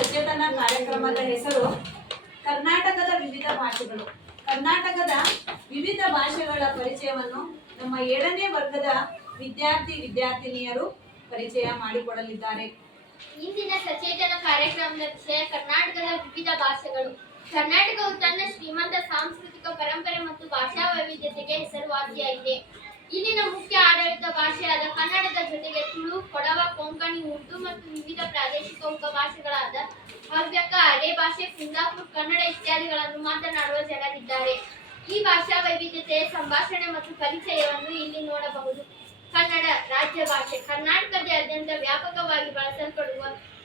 ಸಚೇತನ ಕಾರ್ಯಕ್ರಮದ ಹೆಸರು ಕರ್ನಾಟಕದ ವಿವಿಧ ಭಾಷೆಗಳು. ಕರ್ನಾಟಕದ ವಿವಿಧ ಭಾಷೆಗಳ ಪರಿಚಯವನ್ನು ನಮ್ಮ 7ನೇ ವರ್ಗದ ವಿದ್ಯಾರ್ಥಿನಿಯರು ಪರಿಚಯ ಮಾಡಿಕೊಡಲಿದ್ದಾರೆ. ಇಂದಿನ ಸಚೇತನ ಕಾರ್ಯಕ್ರಮದ ವಿಷಯ ಕರ್ನಾಟಕದ ವಿವಿಧ ಭಾಷೆಗಳು. ಕರ್ನಾಟಕವು ತನ್ನ ಶ್ರೀಮಂತ ಸಾಂಸ್ಕೃತಿಕ ಪರಂಪರೆ ಮತ್ತು ಭಾಷಾ ವೈವಿಧ್ಯತೆಗೆ ಹೆಸರುವಾಸಿಯಾಗಿದೆ. ಇಲ್ಲಿನ ಮುಖ್ಯ ಆಡಳಿತ ಭಾಷೆಯಾದ ಕನ್ನಡದ ಜೊತೆಗೆ ತುಳು, ಕೊಡವ, ಕೊಂಕಣಿ, ಉರ್ದು ಮತ್ತು ವಿವಿಧ ಪ್ರಾದೇಶಿಕ ಉಪಭಾಷೆಗಳಾದ ಹವ್ಯಕ, ಅರೆ ಭಾಷೆ, ಕುಂದಾಪುರ ಕನ್ನಡ ಇತ್ಯಾದಿಗಳನ್ನು ಮಾತನಾಡುವ ಜನರಿದ್ದಾರೆ. ಈ ಭಾಷಾ ವೈವಿಧ್ಯತೆಯ ಸಂಭಾಷಣೆ ಮತ್ತು ಪರಿಚಯವನ್ನು ಇಲ್ಲಿ ನೋಡಬಹುದು. ಕನ್ನಡ ರಾಜ್ಯ ಭಾಷೆ. ಕರ್ನಾಟಕದಾದ್ಯಂತ ವ್ಯಾಪಕವಾಗಿ ಬಳಸಲ್ಪಡುವ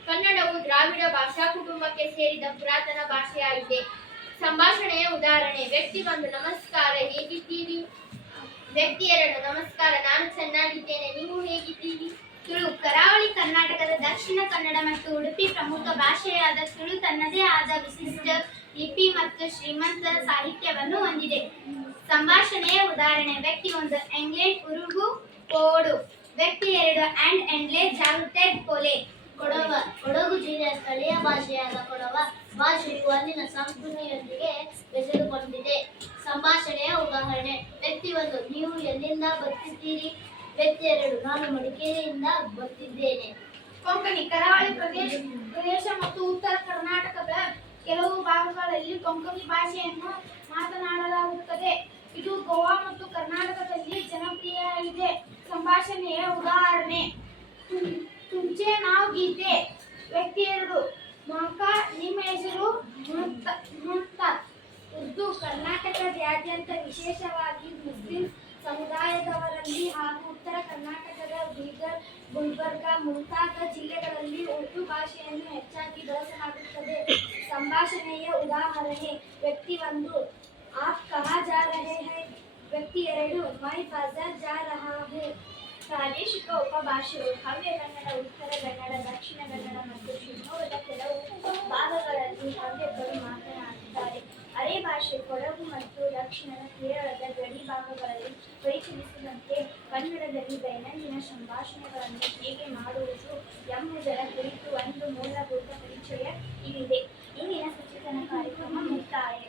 ಕನ್ನಡವು ದ್ರಾವಿಡ ಭಾಷಾ ಕುಟುಂಬಕ್ಕೆ ಸೇರಿದ ಪುರಾತನ ಭಾಷೆಯಾಗಿದೆ. ಸಂಭಾಷಣೆಯ ಉದಾಹರಣೆ: ವ್ಯಕ್ತಿ 1 ನಮಸ್ಕಾರ, ಹೇಗಿದ್ದೀರಿ? ವ್ಯಕ್ತಿ 2 ನಮಸ್ಕಾರ, ನಾನು ಚೆನ್ನಾಗಿದ್ದೇನೆ, ನೀವು ಹೇಗಿದ್ದೀರಿ? ತುಳು. ಕರಾವಳಿ ಕರ್ನಾಟಕದ ದಕ್ಷಿಣ ಕನ್ನಡ ಮತ್ತು ಉಡುಪಿ ಪ್ರಮುಖ ಭಾಷೆಯಾದ ತುಳು ತನ್ನದೇ ಆದ ವಿಶಿಷ್ಟ ಲಿಪಿ ಮತ್ತು ಶ್ರೀಮಂತ ಸಾಹಿತ್ಯವನ್ನು ಹೊಂದಿದೆ. ಸಂಭಾಷಣೆಯ ಉದಾಹರಣೆ: ವ್ಯಕ್ತಿ 1 ಎಂಗ್ಲೆಂಡ್ ಉರುಗು ಪೋಡು. ವ್ಯಕ್ತಿ 2 ಆ್ಯಂಡ್ ಎಂಡ್ಲೆ ಜಾಗುಟೆಡ್ ಪೋಲೆ. ಕೊಡವ. ಕೊಡಗು ಜಿಲ್ಲೆಯ ಸ್ಥಳೀಯ ಭಾಷೆಯಾದ ಕೊಡವ ಭಾಷೆಯು ಅಲ್ಲಿನ ಸಂಸ್ಕೃತಿಯೊಂದಿಗೆ ಬೆಸೆದುಕೊಂಡಿದೆ. ಸಂಭಾಷಣೆಯ ಉದಾಹರಣೆ: ವ್ಯಕ್ತಿ 1 ನೀವು ಎಲ್ಲಿಂದ ಬರ್ತಿದ್ದೀರಿ? ವ್ಯಕ್ತಿ 2 ನಾನು ಮಡಿಕೇರಿಯಿಂದ ಬರ್ತಿದ್ದೇನೆ. ಕೊಂಕಣಿ. ಕರಾವಳಿ ಪ್ರದೇಶ ಮತ್ತು ಉತ್ತರ ಕರ್ನಾಟಕದ ಕೆಲವು ಭಾಗಗಳಲ್ಲಿ ಕೊಂಕಣಿ ಭಾಷೆಯನ್ನು ಮಾತನಾಡಲಾಗುತ್ತದೆ. ಇದು ಗೋವಾ ಮತ್ತು ಕರ್ನಾಟಕದಲ್ಲಿ ಜನಪ್ರಿಯವಾಗಿದೆ. ಸಂಭಾಷಣೆಯ ಉದಾಹರಣೆ: तुमचे नाव गीते. ವ್ಯಕ್ತಿ 2 ಮಾಕಾ ನಿಮ್ಮ ಹೆಸರು ಮುಹಮ್ಮದ್. ಉರ್ದು. ಕರ್ನಾಟಕದಾದ್ಯಂತ ವಿಶೇಷವಾಗಿ ಮುಸ್ಲಿಂ ಸಮುದಾಯದವರಲ್ಲಿ ಹಾಗೂ ಉತ್ತರ ಕರ್ನಾಟಕದ ಬೀದರ್, ಗುಲ್ಬರ್ಗ ಮುಂತಾದ ಜಿಲ್ಲೆಗಳಲ್ಲಿ ಉರ್ದು ಭಾಷೆಯನ್ನು ಹೆಚ್ಚಾಗಿ ಬಳಸಲಾಗುತ್ತದೆ. ಸಂಭಾಷಣೆಯ ಉದಾಹರಣೆ: ವ್ಯಕ್ತಿ 1 आप कहाँ जा रहे हैं? ವ್ಯಕ್ತಿ 2 मैं बाजार जा रहा हूँ. ಪ್ರಾದೇಶಿಕ ಉಪಭಾಷೆಗಳು. ಹವ್ಯ ಕನ್ನಡ, ಉತ್ತರ ಕನ್ನಡ, ದಕ್ಷಿಣ ಕನ್ನಡ ಮತ್ತು ಶಿವಮೊಗ್ಗದ ಕೆಲವು ಭಾಗಗಳಲ್ಲಿ ಹವ್ಯಕರು ಮಾತನಾಡುತ್ತಾರೆ. ಅರೆ ಭಾಷೆ. ಕೊಡಗು ಮತ್ತು ದಕ್ಷಿಣದ ಕೇರಳದ ಗಡಿ ಭಾಗಗಳಲ್ಲಿ ಪರಿಚಯಿಸಿದಂತೆ ಕನ್ನಡದಲ್ಲಿ ದೈನಂದಿನ ಸಂಭಾಷಣೆಗಳನ್ನು ಹೇಗೆ ಮಾಡುವುದು ಎಂಬುದರ ಕುರಿತು ಒಂದು ಮೂಲಭೂತ ಪರಿಚಯ ಇಲ್ಲಿದೆ. ಇಂದಿನ ಸಚೇತನ ಕಾರ್ಯಕ್ರಮ ಮುಕ್ತಾಯ.